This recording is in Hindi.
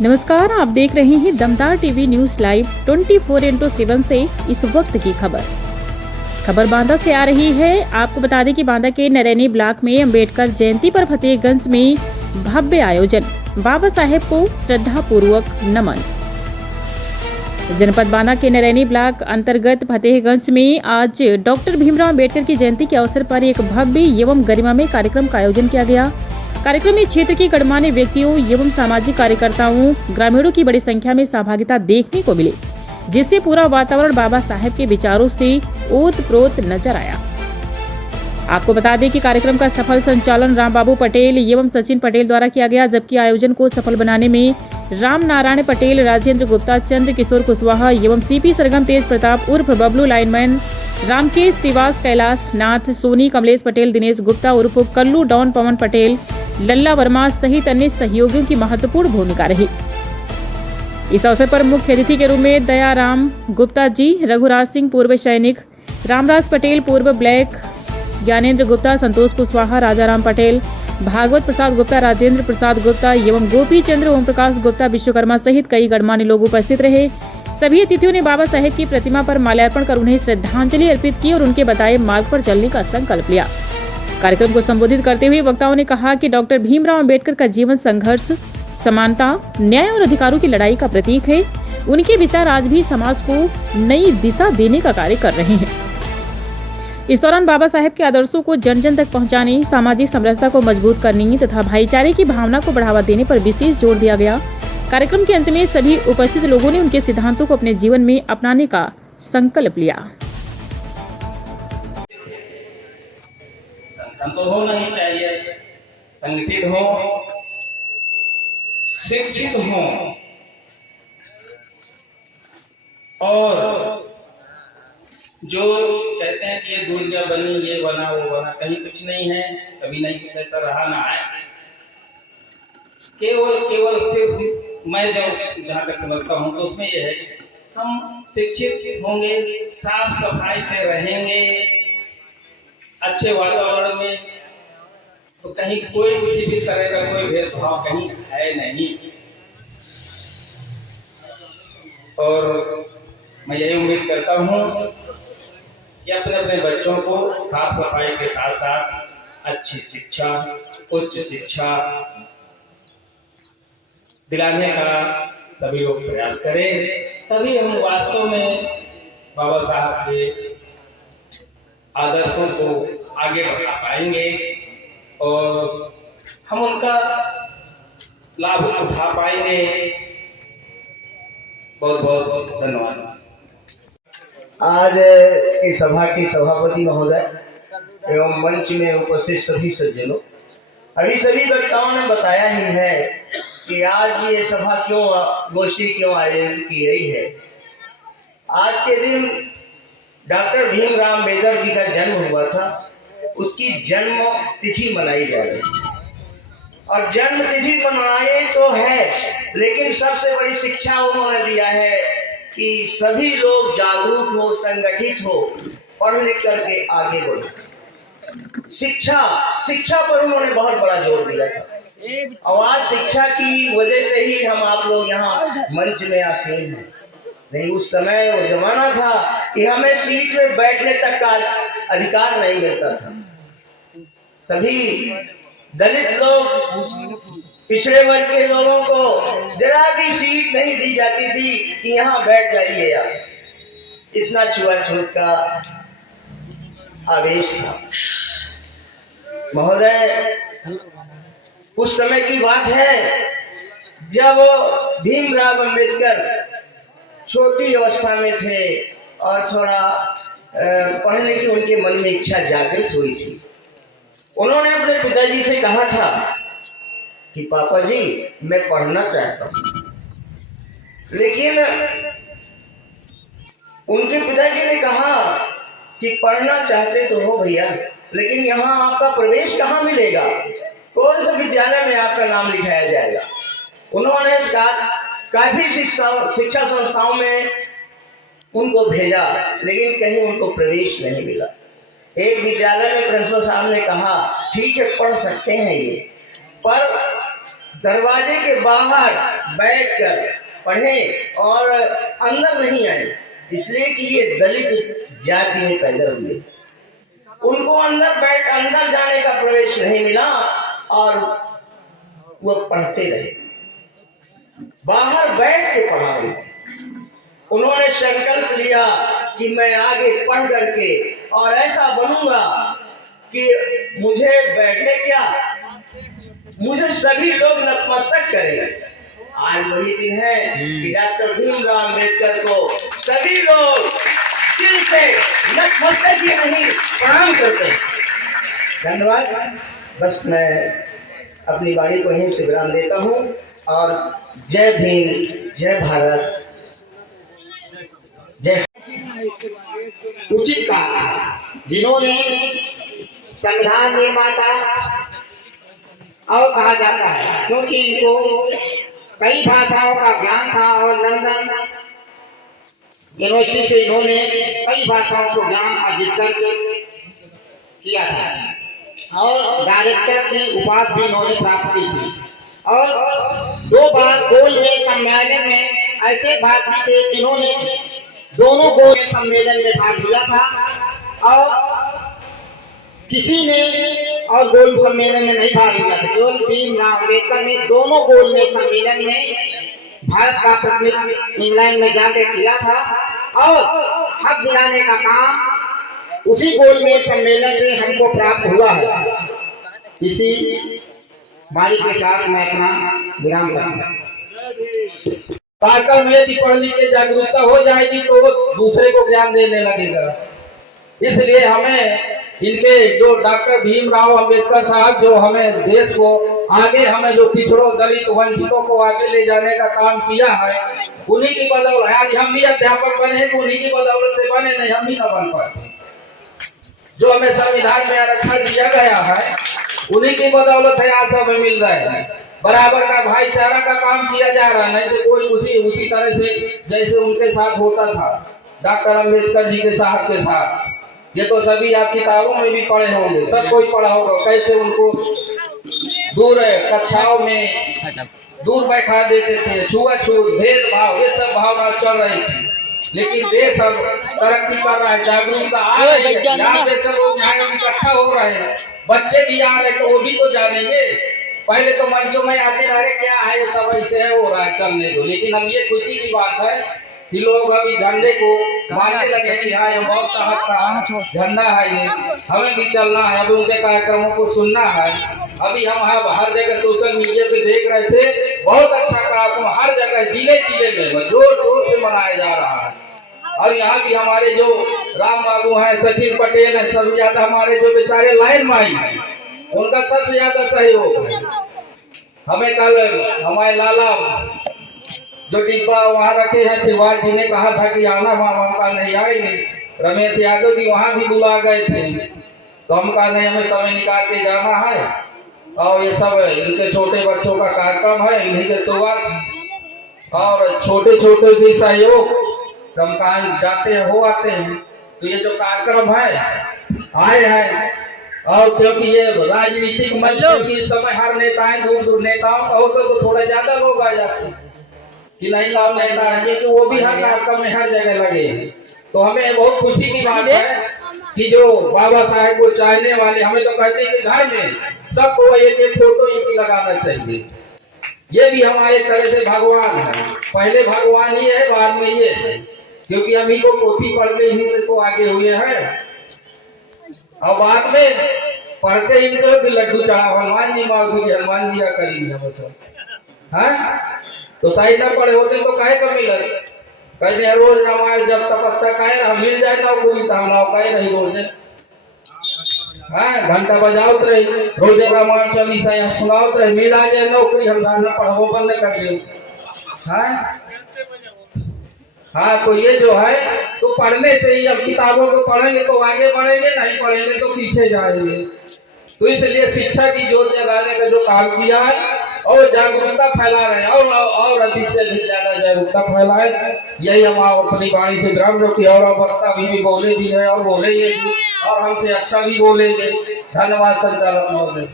नमस्कार, आप देख रहे हैं दमदार टीवी न्यूज लाइव 24x7 से इस वक्त की खबर बांदा से आ रही है। आपको बता दें कि बांदा के नरैनी ब्लॉक में अंबेडकर जयंती पर फतेहगंज में भव्य आयोजन, बाबा साहेब को श्रद्धा पूर्वक नमन। जनपद बांदा के नरैनी ब्लॉक अंतर्गत फतेहगंज में आज डॉक्टर भीमराव अंबेडकर की जयंती के अवसर पर एक भव्य एवं गरिमामय कार्यक्रम का आयोजन किया गया। कार्यक्रम में क्षेत्र के गणमान्य व्यक्तियों एवं सामाजिक कार्यकर्ताओं, ग्रामीणों की बड़ी संख्या में सहभागिता देखने को मिली, जिससे पूरा वातावरण बाबा साहेब के विचारों से ओत-प्रोत नजर आया। आपको बता दें कि कार्यक्रम का सफल संचालन राम बाबू पटेल एवं सचिन पटेल द्वारा किया गया, जबकि आयोजन को सफल बनाने में राम नारायण पटेल, राजेंद्र गुप्ता, चंद्र किशोर कुशवाहा एवं सीपी सरगम, तेज प्रताप उर्फ बबलू लाइनमैन, रामकेश श्रीवास, कैलाश नाथ, सोनी, कमलेश पटेल, दिनेश गुप्ता उर्फ कल्लू, डॉन पवन पटेल, लल्ला वर्मा सहित अन्य सहयोगियों की महत्वपूर्ण भूमिका रही। इस अवसर पर मुख्य अतिथि के रूप में दयाराम गुप्ता जी, रघुराज सिंह पूर्व सैनिक, रामराज पटेल पूर्व ब्लैक, ज्ञानेंद्र गुप्ता, संतोष कुशवाहा, राजाराम पटेल, भागवत प्रसाद गुप्ता, राजेंद्र प्रसाद गुप्ता एवं गोपी चंद्र, ओम प्रकाश गुप्ता, विश्वकर्मा सहित कई गणमान्य लोग उपस्थित रहे। सभी अतिथियों ने बाबा साहेब की प्रतिमा पर माल्यार्पण कर उन्हें श्रद्धांजलि अर्पित की और उनके बताए मार्ग पर चलने का संकल्प लिया। कार्यक्रम को संबोधित करते हुए वक्ताओं ने कहा कि डॉक्टर भीमराव अंबेडकर का जीवन संघर्ष, समानता, न्याय और अधिकारों की लड़ाई का प्रतीक है। उनके विचार आज भी समाज को नई दिशा देने का कार्य कर रहे हैं। इस दौरान बाबा साहेब के आदर्शों को जन जन तक पहुंचाने, सामाजिक समरसता को मजबूत करने तथा भाईचारे की भावना को बढ़ावा देने पर विशेष जोर दिया गया। कार्यक्रम के अंत में सभी उपस्थित लोगों ने उनके सिद्धांतों को अपने जीवन में अपनाने का संकल्प लिया। हो नहीं चाहिए, संगठित हो, शिक्षित हो और जो कहते हैं कि ये दुनिया बनी, ये बना, वो बना, कहीं कुछ नहीं है, कभी नहीं कुछ ऐसा रहा ना है। केवल सिर्फ मैं जहाँ तक समझता हूँ तो उसमें ये है, हम शिक्षित होंगे, साफ सफाई से रहेंगे, अच्छे वातावरण में, तो कहीं कोई किसी भी तरह का कोई भेदभाव कहीं है नहीं। और मैं यही उम्मीद करता हूँ कि अपने अपने बच्चों को साफ सफाई के साथ साथ अच्छी शिक्षा, उच्च शिक्षा दिलाने का सभी लोग प्रयास करें, तभी हम वास्तव में बाबा साहब के आदर्शों को आगे बढ़ा पाएंगे और हम उनका लाभ उठा पाएंगे। बहुत बहुत धन्यवाद। आज की सभा की सभापति महोदय एवं मंच में उपस्थित सभी सज्जनों, अभी सभी वक्ताओं ने बताया ही है कि आज ये सभा क्यों, गोष्ठी क्यों आयोजित की गई है। आज के दिन डॉक्टर भीमराव अंबेडकर जी का जन्म हुआ था, उसकी जन्म तिथि मनाई जा रही है और जन्म तिथि मनाए तो है, लेकिन सबसे बड़ी शिक्षा उन्होंने दिया है कि सभी लोग जागरूक हो, संगठित हो, पढ़ लिख करके आगे बढ़ो। शिक्षा पर उन्होंने बहुत बड़ा जोर दिया था और आज शिक्षा की वजह से ही हम आप लोग यहाँ मंच में आसीन हैं। नहीं, उस समय वो जमाना था कि हमें सीट में बैठने तक का अधिकार नहीं मिलता था। सभी दलित लोग, पिछड़े वर्ग के लोगों को जरा भी सीट नहीं दी जाती थी कि यहाँ बैठ जाइए आप। इतना छुआछूत का आवेश था। महोदय, उस समय की बात है जब भीमराव अंबेडकर छोटी अवस्था में थे और थोड़ा पढ़ने की उनके मन में इच्छा जागृत हुई थी। उन्होंने अपने पिताजी से कहा था कि पापा जी, मैं पढ़ना चाहता हूँ। लेकिन उनके पिताजी ने कहा कि पढ़ना चाहते तो हो भैया, लेकिन यहाँ आपका प्रवेश कहाँ मिलेगा, कौन से विद्यालय में आपका नाम लिखाया जाएगा। उन्होंने काफी शिक्षा संस्थाओं में उनको भेजा, लेकिन कहीं उनको प्रवेश नहीं मिला। एक विद्यालय में प्रिंसिपल साहब ने कहा, ठीक है पढ़ सकते हैं ये, पर दरवाजे के बाहर बैठकर पढ़ें और अंदर नहीं आए, इसलिए कि ये दलित जाति में पैदा हुए। उनको अंदर जाने का प्रवेश नहीं मिला और वो पढ़ते रहे, बाहर बैठ के पढ़ा रहे। उन्होंने संकल्प लिया कि मैं आगे पढ़ करके और ऐसा बनूंगा कि मुझे बैठे क्या, मुझे सभी लोग नतमस्तक करें। आज वही दिन है कि डॉक्टर भीमराव अम्बेडकर को सभी लोग दिल से नतमस्तक ही नहीं प्रणाम करते हैं। धन्यवाद। बस मैं अपनी वाणी को यहीं से विराम देता हूँ और जय भीम, जय भारत, जय। उचित कहा जिन्होंने संविधान निर्माता और कहा जाता है, क्योंकि इनको कई भाषाओं का ज्ञान था और लंदन यूनिवर्सिटी से इन्होंने कई भाषाओं को ज्ञान अर्जित करके किया था और डायरेक्टर की उपाधि भी इन्होंने प्राप्त की थी। और 2 बार गोलमेज सम्मेलन में ऐसे भारतीय थे जिन्होंने दोनों गोलमेज सम्मेलन में भाग लिया था और किसी ने और गोल सम्मेलन में नहीं भाग लिया था। केवल भीमराव अम्बेडकर ने दोनों गोलमेज सम्मेलन में भारत का प्रतिनिधित्व इंग्लैंड में जाकर किया था और हक दिलाने का काम उसी गोलमेज सम्मेलन से हमको प्राप्त हुआ है। इसी वाणी के साथ मैं अपना विराम करता हूँ। कार्यक्रम यदि पढ़ लिख के जागरूकता हो जाएगी तो वो दूसरे को ज्ञान देने लगेगा। इसलिए हमें इनके जो डॉक्टर भीमराव अंबेडकर साहब जो हमें देश को आगे, हमें जो पिछड़ों दलित वंचितों को आगे ले जाने का काम किया है, उन्हीं की बदौलत आज हम भी अध्यापक बने हैं, उन्हीं की बदौलत से बने, नहीं हम भी न बन पाते। जो हमें संविधान में आरक्षण दिया गया है उन्हीं की बदौलत है आज हमें मिल रहा है। बराबर का भाईचारा का काम किया जा रहा है, नहीं तो कोई उसी तरह से जैसे उनके साथ होता था डॉक्टर अम्बेडकर जी के साहब के साथ। ये तो सभी आप किताबों में भी पढ़े होंगे, सब कोई पढ़ा होगा, कैसे उनको दूर कक्षाओं में दूर बैठा देते थे, छुआछूत, भेदभाव, ये सब भावना चल रही थी। लेकिन देश अब तरक्की कर रहा है, जागरूकता आ रही है, यहाँ से सब लोग यहाँ इकट्ठा हो रहे हैं, बच्चे भी आ रहे तो वो भी तो जानेंगे। पहले तो मंचों में आते रहे क्या है ये सब ऐसे है हो रहा है चलने दो, लेकिन अब ये खुशी की बात है कि लोग अभी झंडे को मानने लगे कि हाँ ये बहुत साहब का झंडा है, ये हमें भी चलना है, अभी उनके कार्यक्रमों को सुनना है। अभी हम हर जगह सोशल मीडिया पे देख रहे थे, बहुत अच्छा कार्यक्रम हर जगह जिले जिले में जोर शोर से मनाया जा रहा है। और यहाँ भी हमारे जो राम बाबू हैं, सचिन पटेल हैं, सबसे ज्यादा हमारे जो बेचारे लाइन माई हैं उनका सबसे ज्यादा सहयोग है। हमें कल हमारे लाला जो डिब्बा वहाँ रखे हैं, शिवाज जी ने कहा था कि आना, वहाँ का नहीं आएंगे। रमेश यादव जी वहाँ भी बुला गए थे, तो हम कहा नहीं हमें समय निकाल के जाना है और ये सब इनके छोटे बच्चों का कार्यक्रम है, इन्हीं के शुरुआत और छोटे छोटे भी सहयोग हम कहा जाते हैं हो आते हैं। तो ये जो कार्यक्रम है आए हैं और क्योंकि ये राजनीतिक मंच इस समय हर नेताएं दूर नेताओं का होकर तो थोड़ा ज्यादा लोग आ जाते हैं कि नहीं लाभ नेता है कि वो भी हर कार्यक्रम में हर जगह लगे। तो हमें बहुत खुशी की बात है कि जो बाबा साहेब को चाहने वाले, हमें तो कहते हैं कि घर में सबको एक फोटो इनकी लगाना चाहिए। ये भी हमारे तरह से भगवान है, पहले भगवान ही है बाद में ये है, क्योंकि हम ही को पोथी पढ़ के इन्हीं से तो आगे हुए हैं और बाद में पढ़ते इनको भी लड्डू चढ़ा हनुमान जी मार दी, हनुमान जी का करीब है वो सब है। तो साइड न पढ़े होते तो काहे का मिलत, कहते रोज रामायण जब तपस्या कहे मिल जाए नौकरी तो हम कहे रही रोज घंटा बजाओ रही, रोज रामायण चालीसा यहाँ सुनाओ रही, मिल आ जाए नौकरी हम गाना पढ़ो बंद कर दे। हाँ तो ये जो है तो पढ़ने से ही, अब किताबों को पढ़ेंगे तो आगे बढ़ेंगे, नहीं पढ़ेंगे तो पीछे जाएंगे। तो इसलिए शिक्षा की जोर जगाने का जो काम किया है और जागरूकता फैला रहे हैं और अधिक से अधिक ज्यादा जागरूकता फैलाए, यही हम अपनी वाणी से विराम रखी। और वक्ता भी बोले भी है और बोलेंगे और हमसे अच्छा भी बोलेंगे। धन्यवाद संचालक महोदय।